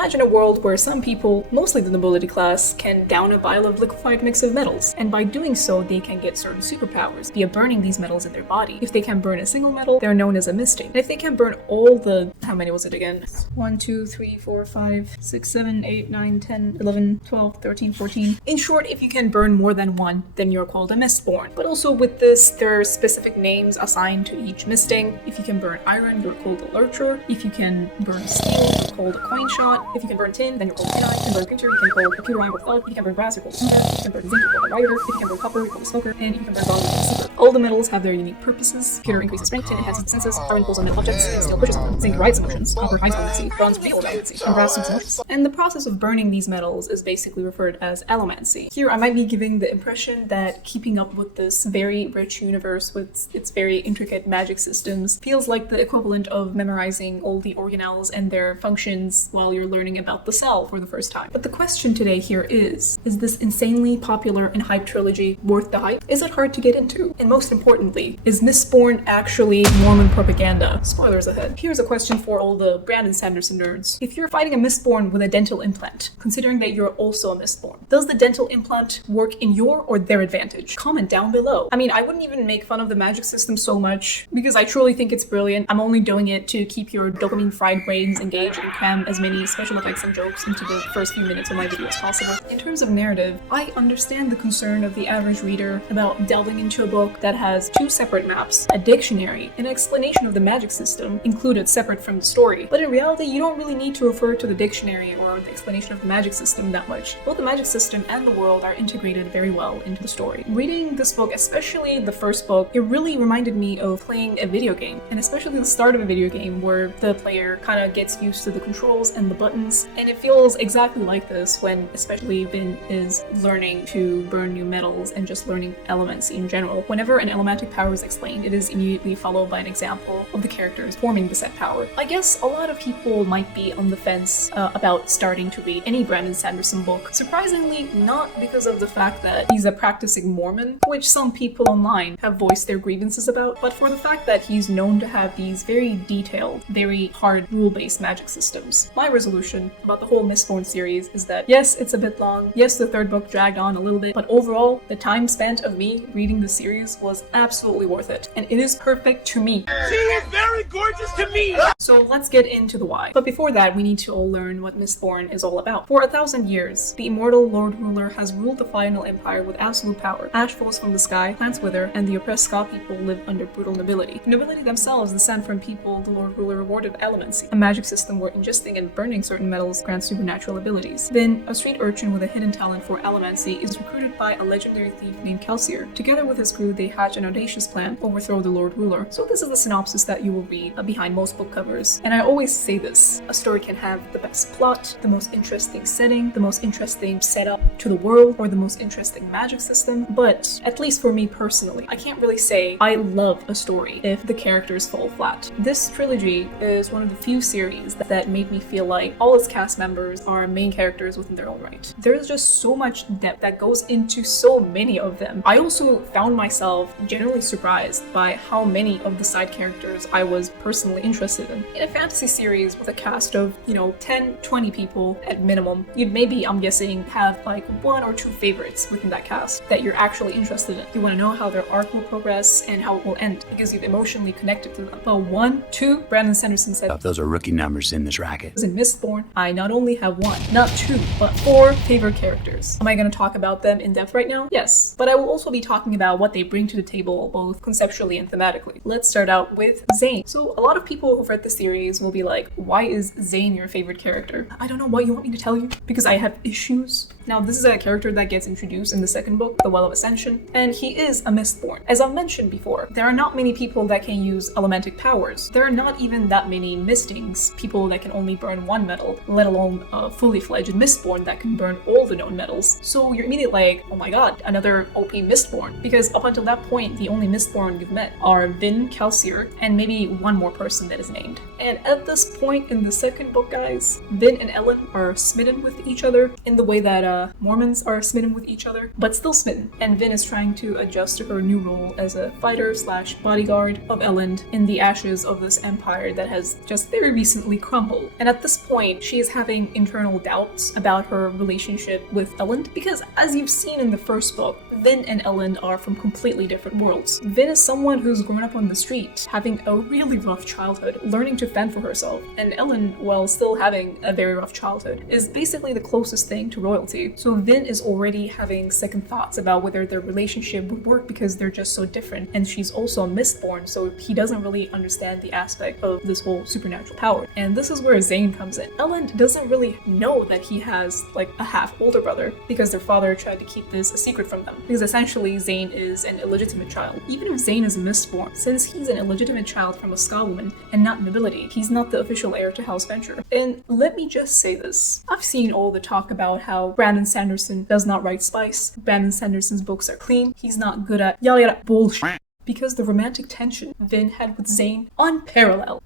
Imagine a world where some people, mostly the nobility class, can down a vial of liquefied mix of metals, and by doing so they can get certain superpowers via burning these metals in their body. If they can burn a single metal, they're known as a mystic. And if they can burn all the, how many was it again? 1, 2, 3, 4, 5, 6, 7, 8, 9, 10, 11, 12, 13, 14. In short, if you can burn more than one, then you're called a Mistborn. But also with this, there are specific names assigned to each misting. If you can burn iron, you're called a lurcher. If you can burn steel, you're called a coin shot. If you can burn tin, then you're called tin eye. If you can burn printer, you can call computer eye or thug. If you can burn brass, you're called thunder. If you can burn zinc, you're called a writer. If you can burn copper, you're called a smoker. And if you can burn bronze, you're called a seeker. All the metals have their unique purposes. Computer increases strength, tin enhances the senses, iron pulls on metal objects, and steel pushes on them. Zinc rides emotions, copper hides Allomancy, bronze reveals Allomancy, and brass suits emotions. And the process of burning these metals is basically referred as Allomancy. Here I might be giving the impression that keeping up with this very rich universe with its very intricate magic systems feels like the equivalent of memorizing all the organelles and their functions while you're learning about the cell for the first time. But the question today here is this insanely popular and hyped trilogy worth the hype? Is it hard to get into? And most importantly, is Mistborn actually Mormon propaganda? Spoilers ahead. Here's a question for all the Brandon Sanderson nerds. If you're fighting a Mistborn with a dental implant, considering that you're also a Mistborn, does the dental implant work in your or their advantage? Comment down below. I mean, I wouldn't even make fun of the magic system so much because I truly think it's brilliant. I'm only doing it to keep your dopamine-fried brains engaged and cram as many special effects and jokes into the first few minutes of my video as possible. In terms of narrative, I understand the concern of the average reader about delving into a book that has 2 separate maps, a dictionary, and an explanation of the magic system included separate from the story. But in reality, you don't really need to refer to the dictionary or the explanation of the magic system that much. Both the magic system and the world are integrated very well into the story. Reading this book, especially the first book, it really reminded me of playing a video game, and especially the start of a video game where the player kind of gets used to the controls and the buttons, and it feels exactly like this when especially Vin is learning to burn new metals and just learning Allomancy in general. Whenever an allomantic power is explained, it is immediately followed by an example of the characters forming the set power. I guess a lot of people might be on the fence about starting to read any Brandon Sanderson book. Surprisingly, not because of the fact that he's a practicing Mormon, which some people online have voiced their grievances about, but for the fact that he's known to have these very detailed, very hard rule-based magic systems. My resolution about the whole Mistborn series is that yes, it's a bit long, yes, the third book dragged on a little bit, but overall, the time spent of me reading the series was absolutely worth it, and it is perfect to me. She is very gorgeous to me! So let's get into the why. But before that, we need to all learn what Mistborn is all about. For 1,000 years, the immortal Lord Ruler has ruled the final empire with absolute power. Ash falls from the sky, plants wither, and the oppressed Ska people live under brutal nobility. The nobility themselves descend from people the Lord Ruler rewarded with Allomancy, a magic system where ingesting and burning certain metals grants supernatural abilities. Then, a street urchin with a hidden talent for Allomancy is recruited by a legendary thief named Kelsier. Together with his crew, they hatch an audacious plan to overthrow the Lord Ruler. So this is the synopsis that you will read behind most book covers. And I always say this, a story can have the best plot, the most interesting setting, the most interesting setup to the world, or the most interesting magic system, but at least for me personally, I can't really say I love a story if the characters fall flat. This trilogy is one of the few series that made me feel like all its cast members are main characters within their own right. There's just so much depth that goes into so many of them. I also found myself generally surprised by how many of the side characters I was personally interested in. In a fantasy series with a cast of, 10, 20 people at minimum, you'd maybe, I'm guessing, have like 1 or 2 favorites within that cast that you're actually interested in. You want to know how their arc will progress and how it will end because you've emotionally connected to them. But 1, 2, Brandon Sanderson said, those are rookie numbers in this racket. In Mistborn, I not only have 1, not 2, but 4 favorite characters. Am I going to talk about them in depth right now? Yes, but I will also be talking about what they bring to the table both conceptually and thematically. Let's start out with Zane. So a lot of people who've read the series will be like, why is Zane your favorite character? I don't know what you want me to tell you because I have issues. Now, this is a character that gets introduced in the second book, The Well of Ascension, and he is a Mistborn. As I've mentioned before, there are not many people that can use allomantic powers. There are not even that many mistings, people that can only burn 1 metal, let alone a fully fledged Mistborn that can burn all the known metals. So you're immediately like, oh my god, another OP Mistborn. Because up until that point, the only Mistborn you've met are Vin, Kelsier, and maybe one more person that is named. And at this point in the second book, guys, Vin and Elend are smitten with each other in the way that Mormons are smitten with each other, but still smitten. And Vin is trying to adjust to her new role as a fighter slash bodyguard of Elend in the ashes of this empire that has just very recently crumbled. And at this point, she is having internal doubts about her relationship with Elend, because as you've seen in the first book, Vin and Elend are from completely different worlds. Vin is someone who's grown up on the street, having a really rough childhood, learning to fend for herself, and Elend, while still having a very rough childhood, is basically the closest thing to royalty. So Vin is already having second thoughts about whether their relationship would work because they're just so different, and she's also a Mistborn, so he doesn't really understand the aspect of this whole supernatural power. And this is where Zane comes in. Elend doesn't really know that he has like a half older brother because their father tried to keep this a secret from them, because essentially Zane is an illegitimate child. Even if Zane is a Mistborn, since he's an illegitimate child from a Ska woman and not nobility, he's not the official heir to House Venture. And let me just say this. I've seen all the talk about how Brandon Sanderson does not write spice, Brandon Sanderson's books are clean, he's not good at yada yada bullshit. Because the romantic tension Vin had with Zane, unparalleled.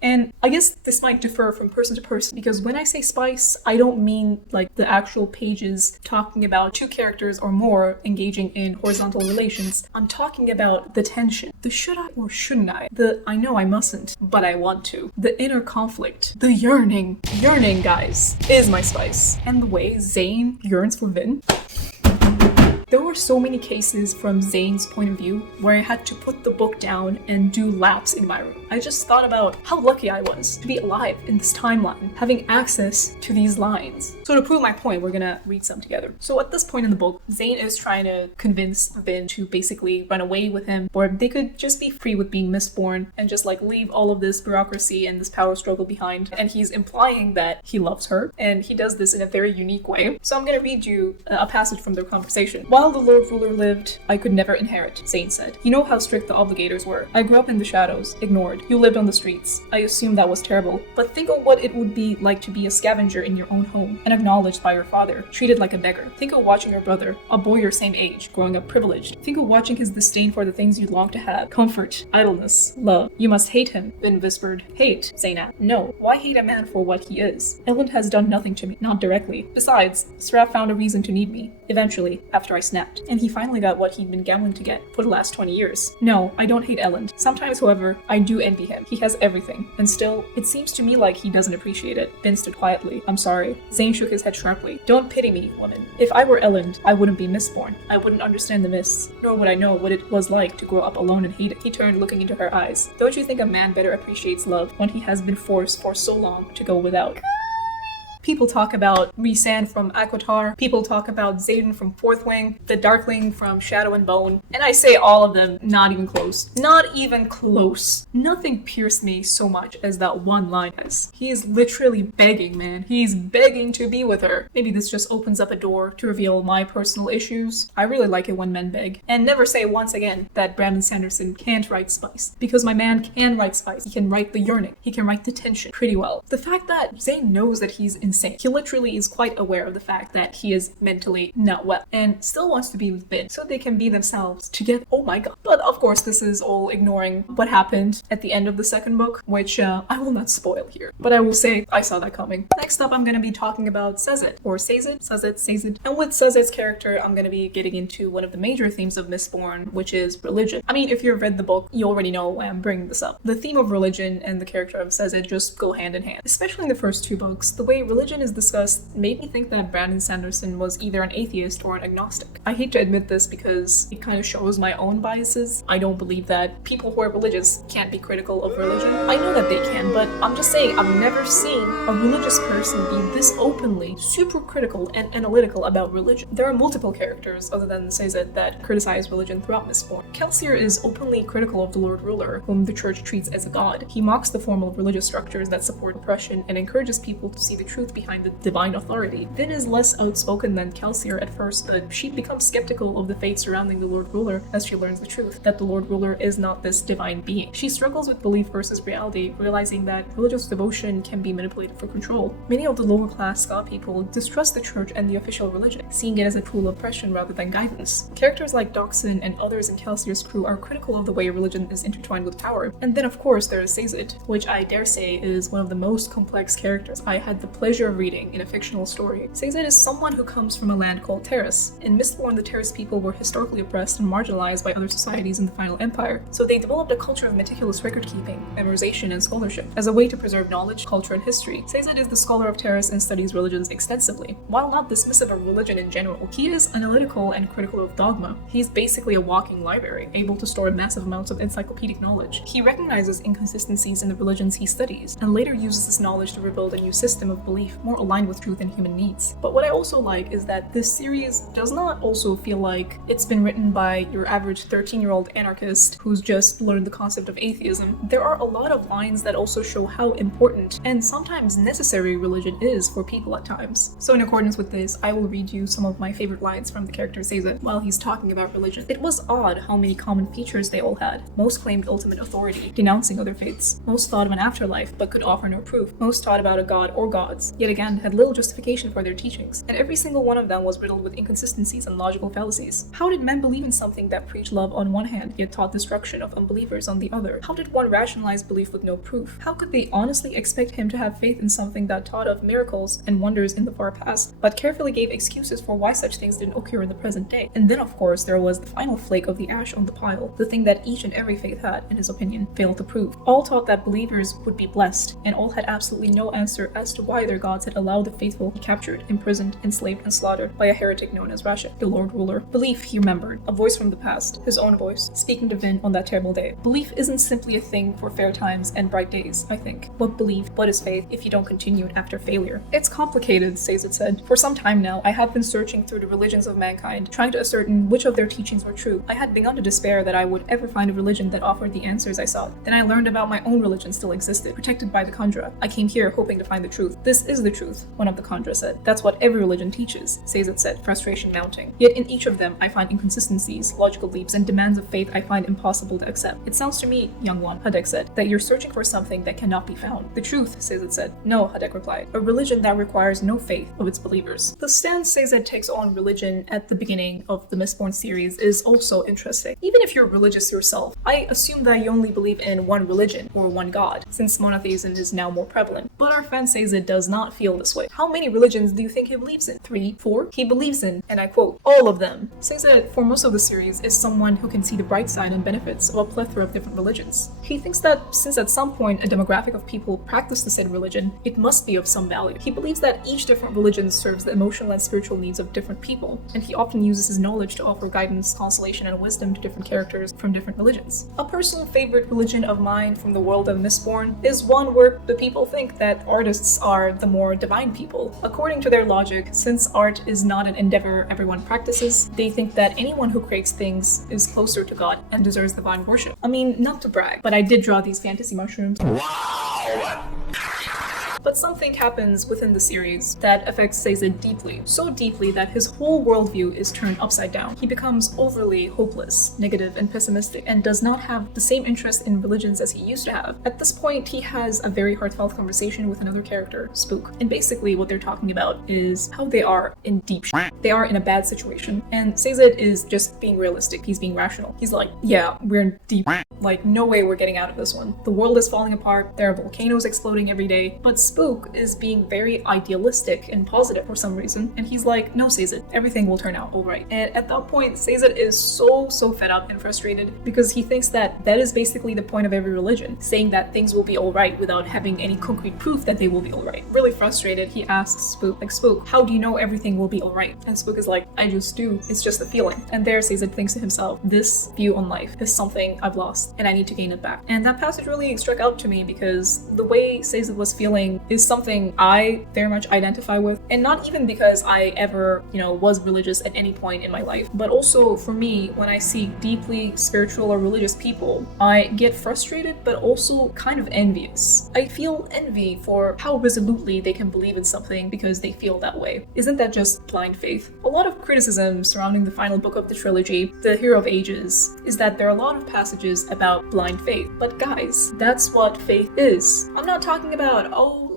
And I guess this might differ from person to person, because when I say spice, I don't mean like the actual pages talking about two characters or more engaging in horizontal relations. I'm talking about the tension, the should I or shouldn't I, the I know I mustn't, but I want to, the inner conflict, the yearning, guys, is my spice. And the way Zane yearns for Vin. There were so many cases from Zane's point of view where I had to put the book down and do laps in my room. I just thought about how lucky I was to be alive in this timeline, having access to these lines. So to prove my point, we're gonna read some together. So at this point in the book, Zane is trying to convince Vin to basically run away with him, or they could just be free with being Mistborn and just like leave all of this bureaucracy and this power struggle behind. And he's implying that he loves her, and he does this in a very unique way. So I'm gonna read you a passage from their conversation. While the Lord Ruler lived, I could never inherit, Zane said. You know how strict the obligators were. I grew up in the shadows, ignored. You lived on the streets. I assumed that was terrible. But think of what it would be like to be a scavenger in your own home, and acknowledged by your father, treated like a beggar. Think of watching your brother, a boy your same age, growing up privileged. Think of watching his disdain for the things you long to have. Comfort, idleness, love. You must hate him, Vin whispered. Hate, Zane asked. No. Why hate a man for what he is? Elend has done nothing to me, not directly. Besides, Sraf found a reason to need me. Eventually, after I snapped. And he finally got what he'd been gambling to get for the last 20 years. No, I don't hate Elend. Sometimes, however, I do envy him. He has everything. And still, it seems to me like he doesn't appreciate it. Vin stood quietly. I'm sorry. Zane shook his head sharply. Don't pity me, woman. If I were Elend, I wouldn't be Mistborn. I wouldn't understand the mists, nor would I know what it was like to grow up alone and hate it. He turned, looking into her eyes. Don't you think a man better appreciates love when he has been forced for so long to go without? People talk about Rhysand from Aquitar. People talk about Xaden from Fourth Wing, the Darkling from Shadow and Bone. And I say all of them, not even close. Not even close. Nothing pierced me so much as that one line. He is literally begging, man. He's begging to be with her. Maybe this just opens up a door to reveal my personal issues. I really like it when men beg. And never say once again that Brandon Sanderson can't write spice. Because my man can write spice. He can write the yearning. He can write the tension pretty well. The fact that Zane knows that he's insane. He literally is quite aware of the fact that he is mentally not well and still wants to be with Vin so they can be themselves together. Oh my god. But of course this is all ignoring what happened at the end of the second book, which I will not spoil here. But I will say I saw that coming. Next up I'm going to be talking about Sazed, or Sazed. And with Sazed's character I'm going to be getting into one of the major themes of Mistborn, which is religion. I mean, if you've read the book, you already know why I'm bringing this up. The theme of religion and the character of Sazed just go hand in hand. Especially in the first two books, the way religion is discussed made me think that Brandon Sanderson was either an atheist or an agnostic. I hate to admit this because it kind of shows my own biases. I don't believe that people who are religious can't be critical of religion. I know that they can, but I'm just saying I've never seen a religious person be this openly super critical and analytical about religion. There are multiple characters other than Sazed that criticize religion throughout Mistborn. Kelsier is openly critical of the Lord Ruler, whom the church treats as a god. He mocks the formal religious structures that support oppression and encourages people to see the truth truth behind the divine authority. Vin is less outspoken than Kelsier at first, but she becomes skeptical of the fate surrounding the Lord Ruler as she learns the truth, that the Lord Ruler is not this divine being. She struggles with belief versus reality, realizing that religious devotion can be manipulated for control. Many of the lower class Ska people distrust the church and the official religion, seeing it as a tool of oppression rather than guidance. Characters like Doxson and others in Kelsier's crew are critical of the way religion is intertwined with power. And then of course there is Sazed, which I dare say is one of the most complex characters I had the pleasure of reading in a fictional story. Sazed is someone who comes from a land called Terrace. In Mistborn, the Terrace people were historically oppressed and marginalized by other societies in the Final Empire, so they developed a culture of meticulous record-keeping, memorization, and scholarship as a way to preserve knowledge, culture, and history. Sazed is the scholar of Terrace and studies religions extensively. While not dismissive of religion in general, he is analytical and critical of dogma. He's basically a walking library, able to store massive amounts of encyclopedic knowledge. He recognizes inconsistencies in the religions he studies, and later uses this knowledge to rebuild a new system of belief more aligned with truth and human needs. But what I also like is that this series does not also feel like it's been written by your average 13-year-old anarchist who's just learned the concept of atheism. There are a lot of lines that also show how important and sometimes necessary religion is for people at times. So in accordance with this, I will read you some of my favorite lines from the character Sazed while he's talking about religion. It was odd how many common features they all had. Most claimed ultimate authority, denouncing other faiths. Most thought of an afterlife, but could offer no proof. Most taught about a god or gods, yet again had little justification for their teachings. And every single one of them was riddled with inconsistencies and logical fallacies. How did men believe in something that preached love on one hand, yet taught destruction of unbelievers on the other? How did one rationalize belief with no proof? How could they honestly expect him to have faith in something that taught of miracles and wonders in the far past, but carefully gave excuses for why such things didn't occur in the present day? And then of course there was the final flake of the ash on the pile, the thing that each and every faith had, in his opinion, failed to prove. All taught that believers would be blessed, and all had absolutely no answer as to why their gods had allowed the faithful to be captured, imprisoned, enslaved, and slaughtered by a heretic known as Rashid, the Lord Ruler. Belief, he remembered, a voice from the past, his own voice, speaking to Vin on that terrible day. Belief isn't simply a thing for fair times and bright days, I think. What belief, what is faith, if you don't continue it after failure? It's complicated, Sazed said. For some time now, I have been searching through the religions of mankind, trying to ascertain which of their teachings were true. I had begun to despair that I would ever find a religion that offered the answers I sought. Then I learned about my own religion still existed, protected by the Khandra. I came here hoping to find the truth. This is the truth, one of the Khandra said. That's what every religion teaches, Sazed said, frustration mounting. Yet in each of them, I find inconsistencies, logical leaps, and demands of faith I find impossible to accept. It sounds to me, young one, Hadek said, that you're searching for something that cannot be found. The truth, Sazed said. No, Hadek replied. A religion that requires no faith of its believers. The stance Sazed takes on religion at the beginning of the Mistborn series is also interesting. Even if you're religious yourself, I assume that you only believe in one religion or one god, since monotheism is now more prevalent. But our friend Sazed does not feel this way. How many religions do you think he believes in? 3? 4? He believes in, and I quote, all of them. Sazed, for most of the series, is someone who can see the bright side and benefits of a plethora of different religions. He thinks that since at some point a demographic of people practice the said religion, it must be of some value. He believes that each different religion serves the emotional and spiritual needs of different people, and he often uses his knowledge to offer guidance, consolation, and wisdom to different characters from different religions. A personal favorite religion of mine from the world of Mistborn is one where the people think that artists are the more divine people. According to their logic, since art is not an endeavor everyone practices, they think that anyone who creates things is closer to God and deserves divine worship. I mean, not to brag, but I did draw these fantasy mushrooms. Wow! But something happens within the series that affects Sazed deeply. So deeply that his whole worldview is turned upside down. He becomes overly hopeless, negative, and pessimistic, and does not have the same interest in religions as he used to have. At this point, he has a very heartfelt conversation with another character, Spook. And basically what they're talking about is how they are in deep shit. They are in a bad situation. And Sazed is just being realistic. He's being rational. He's like, yeah, we're in deep shit. Like, no way we're getting out of this one. The world is falling apart. There are volcanoes exploding every day. But Spook is being very idealistic and positive for some reason. And he's like, no, Sazed, everything will turn out alright. And at that point, Sazed is so fed up and frustrated because he thinks that that is basically the point of every religion, saying that things will be alright without having any concrete proof that they will be alright. Really frustrated, he asks Spook, like, Spook, how do you know everything will be alright? And Spook is like, I just do. It's just a feeling. And there Sazed thinks to himself, this view on life is something I've lost and I need to gain it back. And that passage really struck out to me because the way Sazed was feeling is something I very much identify with, and not even because I ever, was religious at any point in my life, but also for me, when I see deeply spiritual or religious people, I get frustrated but also kind of envious. I feel envy for how resolutely they can believe in something because they feel that way. Isn't that just blind faith? A lot of criticism surrounding the final book of the trilogy, The Hero of Ages, is that there are a lot of passages about blind faith. But guys, that's what faith is. I'm not talking about,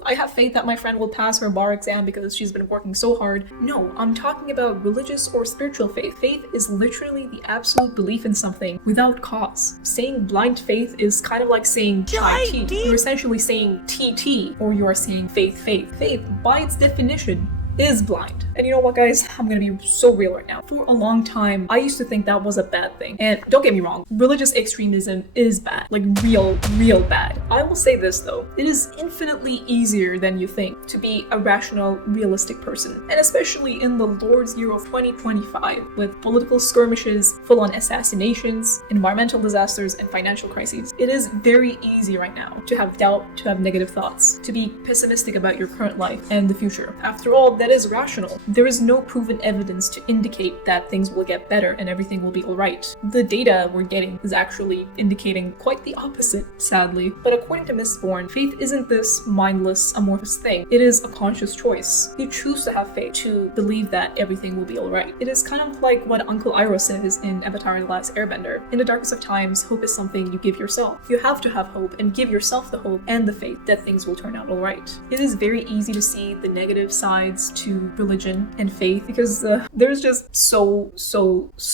I have faith that my friend will pass her bar exam because she's been working so hard. No, I'm talking about religious or spiritual faith. Faith is literally the absolute belief in something without cause. Saying blind faith is kind of like saying chai tea. You're essentially saying TT, or you are saying faith. Faith, by its definition, is blind. And you know what, guys? I'm gonna be so real right now. For a long time, I used to think that was a bad thing. And don't get me wrong, religious extremism is bad. Like real bad. I will say this though, it is infinitely easier than you think to be a rational, realistic person. And especially in the Lord's year of 2025, with political skirmishes, full-on assassinations, environmental disasters, and financial crises. It is very easy right now to have doubt, to have negative thoughts, to be pessimistic about your current life and the future. After all, that is rational. There is no proven evidence to indicate that things will get better and everything will be alright. The data we're getting is actually indicating quite the opposite, sadly. But according to Mistborn, faith isn't this mindless, amorphous thing. It is a conscious choice. You choose to have faith, to believe that everything will be alright. It is kind of like what Uncle Iroh says in Avatar: The Last Airbender. In the darkest of times, hope is something you give yourself. You have to have hope and give yourself the hope and the faith that things will turn out alright. It is very easy to see the negative sides to religion and faith because there's just so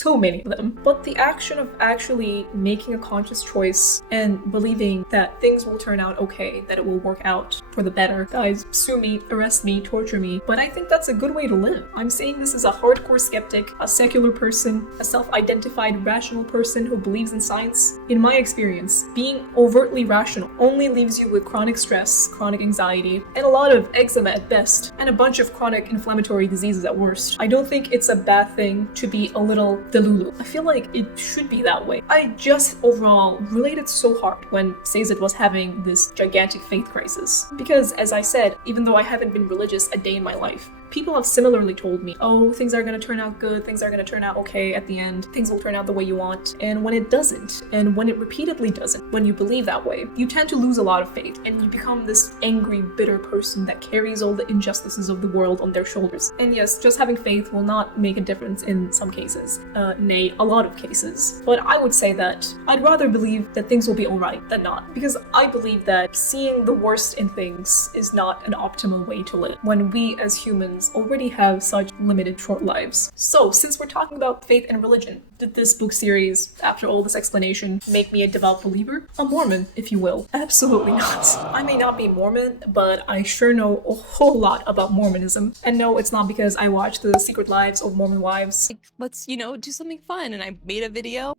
many of them. But the action of actually making a conscious choice and believing that things will turn out okay, that it will work out for the better. Guys, sue me, arrest me, torture me, but I think that's a good way to live. I'm saying this as a hardcore skeptic, a secular person, a self-identified rational person who believes in science. In my experience, being overtly rational only leaves you with chronic stress, chronic anxiety, and a lot of eczema at best, and a bunch of chronic inflammatory diseases at worst. I don't think it's a bad thing to be a little delulu. I feel like it should be that way. I just overall related so hard when Sazed was having this gigantic faith crisis. Because as I said, even though I haven't been religious a day in my life, people have similarly told me, things are gonna turn out good, things are gonna turn out okay at the end, things will turn out the way you want. And when it doesn't, and when it repeatedly doesn't, when you believe that way, you tend to lose a lot of faith, and you become this angry, bitter person that carries all the injustices of the world on their shoulders. And yes, just having faith will not make a difference in some cases, nay, a lot of cases. But I would say that I'd rather believe that things will be alright than not, because I believe that seeing the worst in things is not an optimal way to live, when we as humans already have such limited short lives. So, since we're talking about faith and religion, did this book series, after all this explanation, make me a devout believer? A Mormon, if you will. Absolutely not. I may not be Mormon, but I sure know a whole lot about Mormonism. And no, it's not because I watched The Secret Lives of Mormon Wives. Let's, do something fun, and I made a video.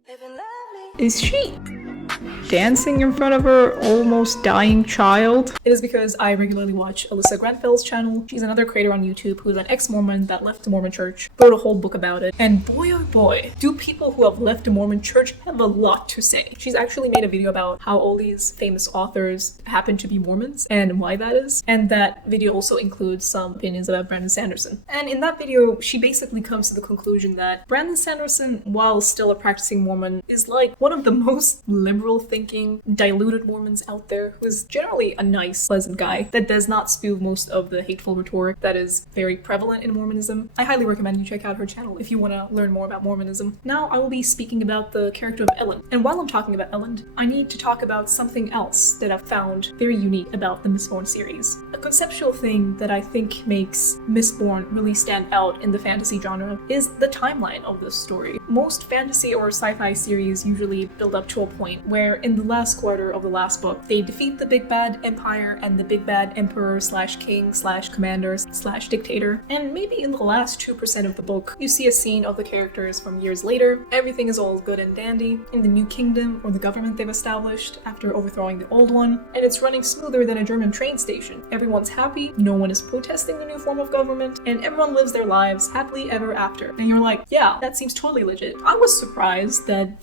Is she dancing in front of her almost dying child? It is because I regularly watch Alyssa Granfeld's channel. She's another creator on YouTube who is an ex-Mormon that left the Mormon church, wrote a whole book about it, and boy oh boy, do people who have left the Mormon church have a lot to say. She's actually made a video about how all these famous authors happen to be Mormons and why that is, and that video also includes some opinions about Brandon Sanderson. And in that video, she basically comes to the conclusion that Brandon Sanderson, while still a practicing Mormon, is like one of the most liberal thinking, diluted Mormons out there, who is generally a nice, pleasant guy that does not spew most of the hateful rhetoric that is very prevalent in Mormonism. I highly recommend you check out her channel if you want to learn more about Mormonism. Now I will be speaking about the character of Elend. And while I'm talking about Elend, I need to talk about something else that I've found very unique about the Mistborn series. A conceptual thing that I think makes Mistborn really stand out in the fantasy genre is the timeline of this story. Most fantasy or sci-fi series usually build up to a point where in the last quarter of the last book, they defeat the big bad empire and the big bad emperor slash king slash commander slash dictator. And maybe in the last 2% of the book, you see a scene of the characters from years later. Everything is all good and dandy in the new kingdom or the government they've established after overthrowing the old one. And it's running smoother than a German train station. Everyone's happy, no one is protesting the new form of government, and everyone lives their lives happily ever after. And you're like, yeah, that seems totally legit. I was surprised that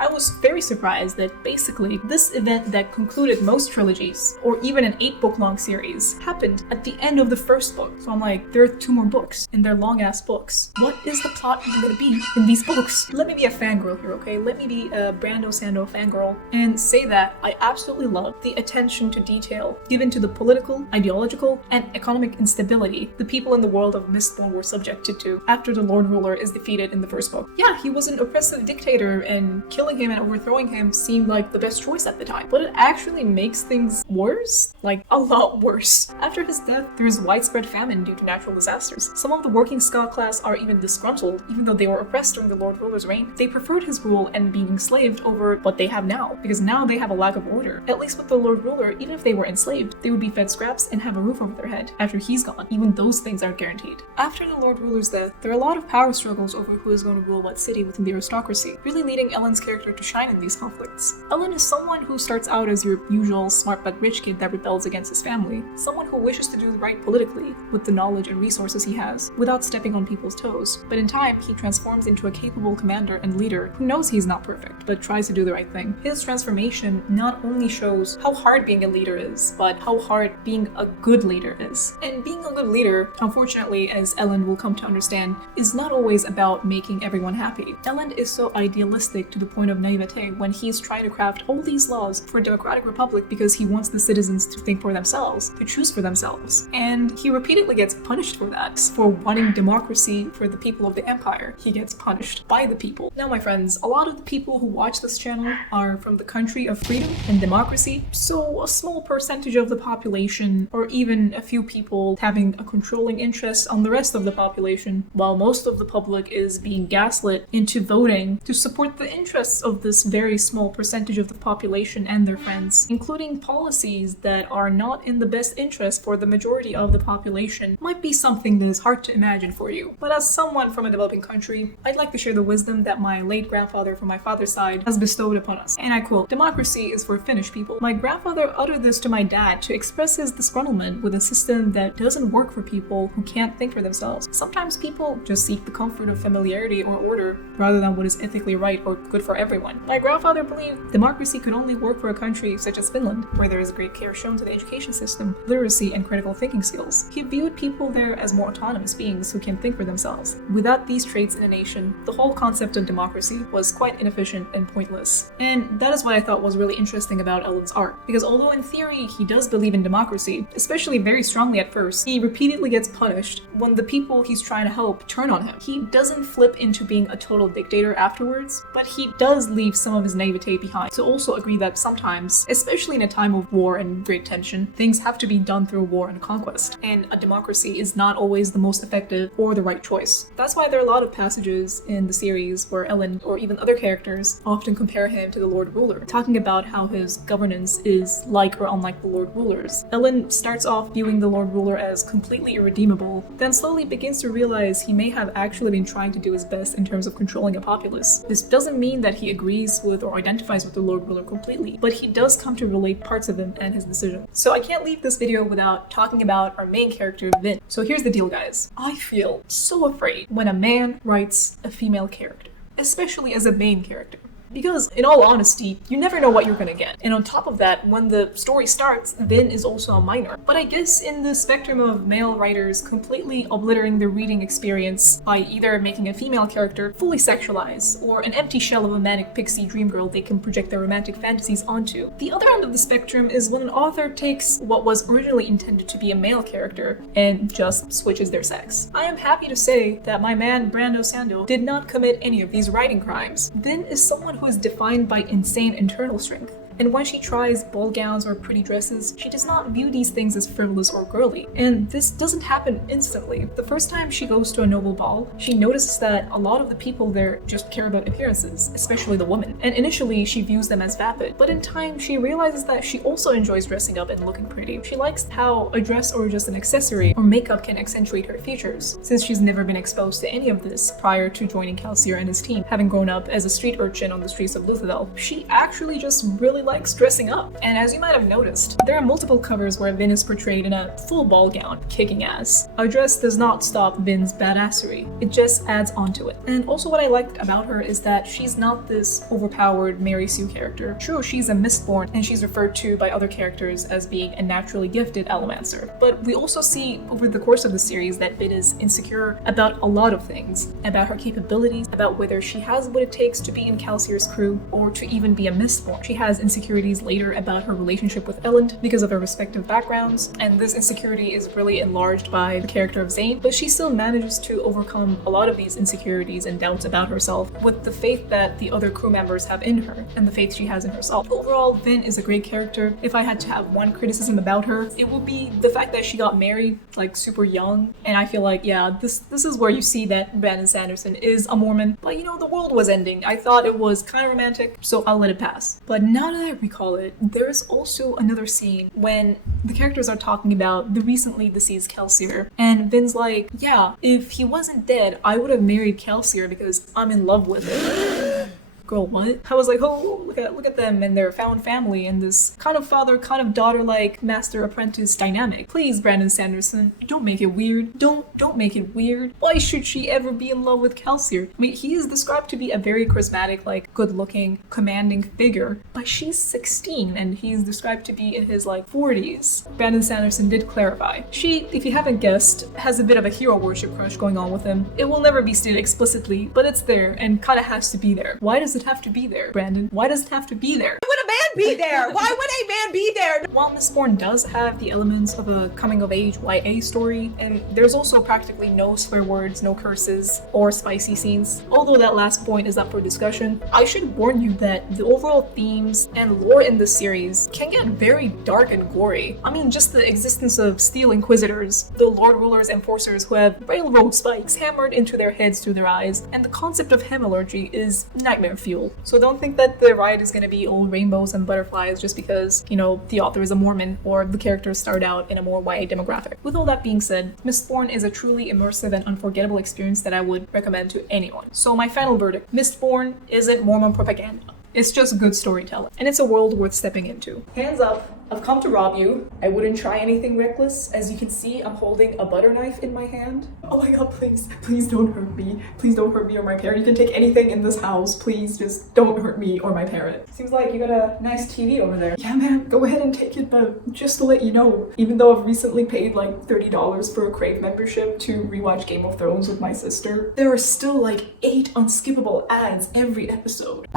I was very surprised that basically this event that concluded most trilogies, or even an 8-book long series, happened at the end of the first book. So I'm like, there are 2 more books, and they're long-ass books. What is the plot even gonna be in these books? Let me be a fangirl here, okay? Let me be a Brando Sando fangirl and say that I absolutely love the attention to detail given to the political, ideological, and economic instability the people in the world of Mistborn were subjected to after the Lord Ruler is defeated in the first book. Yeah, he was an oppressive dictator, and killing him and overthrowing him seemed like the best choice at the time. But it actually makes things worse, like a lot worse. After his death, there is widespread famine due to natural disasters. Some of the working Scot class are even disgruntled, even though they were oppressed during the Lord Ruler's reign. They preferred his rule and being enslaved over what they have now, because now they have a lack of order. At least with the Lord Ruler, even if they were enslaved, they would be fed scraps and have a roof over their head. After he's gone, even those things aren't guaranteed. After the Lord Ruler's death, there are a lot of power struggles over who is going to rule what city within the aristocracy, really leading Elend's character to shine in these conflicts. Elend is someone who starts out as your usual smart but rich kid that rebels against his family, someone who wishes to do the right politically with the knowledge and resources he has, without stepping on people's toes. But in time, he transforms into a capable commander and leader who knows he's not perfect, but tries to do the right thing. His transformation not only shows how hard being a leader is, but how hard being a good leader is. And being a good leader, unfortunately, as Elend will come to understand, is not always about making everyone happy. Elend is so idealistic to the point of naivete when he's trying to craft all these laws for a democratic republic because he wants the citizens to think for themselves, to choose for themselves. And he repeatedly gets punished for that. For wanting democracy for the people of the empire, he gets punished by the people. Now, my friends, a lot of the people who watch this channel are from the country of freedom and democracy, so a small percentage of the population, or even a few people having a controlling interest on the rest of the population, while most of the public is being gaslit into voting to support the interests of this very small percentage of the population and their friends, including policies that are not in the best interest for the majority of the population, might be something that is hard to imagine for you. But as someone from a developing country, I'd like to share the wisdom that my late grandfather from my father's side has bestowed upon us. And I quote, "Democracy is for Finnish people." My grandfather uttered this to my dad to express his disgruntlement with a system that doesn't work for people who can't think for themselves. Sometimes people just seek the comfort of familiarity or order rather than what is ethically right or good for everyone. My grandfather believed democracy could only work for a country such as Finland, where there is great care shown to the education system, literacy, and critical thinking skills. He viewed people there as more autonomous beings who can think for themselves. Without these traits in a nation, the whole concept of democracy was quite inefficient and pointless. And that is what I thought was really interesting about Elend's art, because although in theory he does believe in democracy, especially very strongly at first, he repeatedly gets punished when the people he's trying to help turn on him. He doesn't flip into being a total dictator afterwards, but he does leave some of his naivete behind to also agree that sometimes, especially in a time of war and great tension, things have to be done through war and conquest, and a democracy is not always the most effective or the right choice. That's why there are a lot of passages in the series where Elend, or even other characters, often compare him to the Lord Ruler, talking about how his governance is like or unlike the Lord Ruler's. Elend starts off viewing the Lord Ruler as completely irredeemable, then slowly begins to realize he may have actually been trying to do his best in terms of controlling a populace. This doesn't mean that he agrees with or identifies with the Lord Ruler completely, but he does come to relate parts of him and his decisions. So I can't leave this video without talking about our main character, Vin. So here's the deal, guys. I feel so afraid when a man writes a female character, especially as a main character. Because, in all honesty, you never know what you're gonna get. And on top of that, when the story starts, Vin is also a minor. But I guess in the spectrum of male writers completely obliterating the reading experience by either making a female character fully sexualized, or an empty shell of a manic pixie dream girl they can project their romantic fantasies onto, the other end of the spectrum is when an author takes what was originally intended to be a male character and just switches their sex. I am happy to say that my man Brando Sando did not commit any of these writing crimes. Vin is someone who is defined by insane internal strength. And when she tries ball gowns or pretty dresses, she does not view these things as frivolous or girly. And this doesn't happen instantly. The first time she goes to a noble ball, she notices that a lot of the people there just care about appearances, especially the women. And initially, she views them as vapid. But in time, she realizes that she also enjoys dressing up and looking pretty. She likes how a dress or just an accessory or makeup can accentuate her features, since she's never been exposed to any of this prior to joining Calcier and his team, having grown up as a street urchin on the streets of Luthadel. She actually just really likes dressing up. And as you might have noticed, there are multiple covers where Vin is portrayed in a full ball gown, kicking ass. A dress does not stop Vin's badassery, it just adds onto it. And also what I liked about her is that she's not this overpowered Mary Sue character. True, she's a Mistborn, and she's referred to by other characters as being a naturally gifted Allomancer. But we also see over the course of the series that Vin is insecure about a lot of things, about her capabilities, about whether she has what it takes to be in Calcier's crew, or to even be a Mistborn. She has insecurities later about her relationship with Elend because of their respective backgrounds, and this insecurity is really enlarged by the character of Zane, but she still manages to overcome a lot of these insecurities and doubts about herself with the faith that the other crew members have in her, and the faith she has in herself. Overall, Vin is a great character. If I had to have one criticism about her, it would be the fact that she got married like super young, and I feel like, yeah, this is where you see that Brandon Sanderson is a Mormon, but you know, the world was ending. I thought it was kind of romantic, so I'll let it pass. But now that I recall it, there's also another scene when the characters are talking about the recently deceased Calcier, and Vin's like, yeah, if he wasn't dead, I would have married Calcier because I'm in love with him. Girl, what? I was like, oh, look at them and their found family and this kind of father, kind of daughter-like master-apprentice dynamic. Please, Brandon Sanderson, don't make it weird. Don't make it weird. Why should she ever be in love with Calcier? I mean, he is described to be a very charismatic, like, good-looking, commanding figure, but she's 16 and he's described to be in his, like, 40s. Brandon Sanderson did clarify. She, if you haven't guessed, has a bit of a hero worship crush going on with him. It will never be stated explicitly, but it's there and kind of has to be there. Why does it have to be there, Brandon? Why does it have to be there? Why would a man be there? Why would a man be there? While Mistborn does have the elements of a coming-of-age YA story, and there's also practically no swear words, no curses, or spicy scenes, although that last point is up for discussion, I should warn you that the overall themes and lore in this series can get very dark and gory. I mean, just the existence of Steel Inquisitors, the Lord Rulers Enforcers who have railroad spikes hammered into their heads through their eyes, and the concept of hemalurgy is nightmare fuel. So don't think that the ride is going to be all rainbows and butterflies just because, you know, the author is a Mormon or the characters start out in a more YA demographic. With all that being said, Mistborn is a truly immersive and unforgettable experience that I would recommend to anyone. So my final verdict, Mistborn isn't Mormon propaganda. It's just good storytelling, and it's a world worth stepping into. Hands up, I've come to rob you. I wouldn't try anything reckless. As you can see, I'm holding a butter knife in my hand. Oh my god, please don't hurt me. Please don't hurt me or my parent. You can take anything in this house. Please just don't hurt me or my parent. Seems like you got a nice TV over there. Yeah man, go ahead and take it, but just to let you know, even though I've recently paid like $30 for a Crave membership to rewatch Game of Thrones with my sister, there are still like 8 unskippable ads every episode.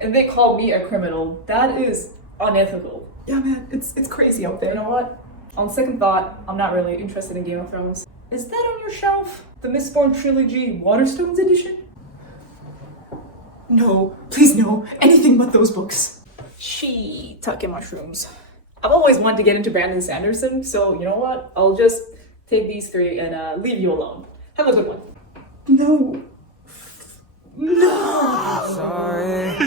And they call me a criminal. That is unethical. Yeah man, it's crazy out there. You know what? On second thought, I'm not really interested in Game of Thrones. Is that on your shelf? The Mistborn trilogy Waterstones edition? No, please no. Anything but those books. Shiitake mushrooms. I've always wanted to get into Brandon Sanderson, so you know what? I'll just take these 3 and leave you alone. Have a good one. No. No! Sorry.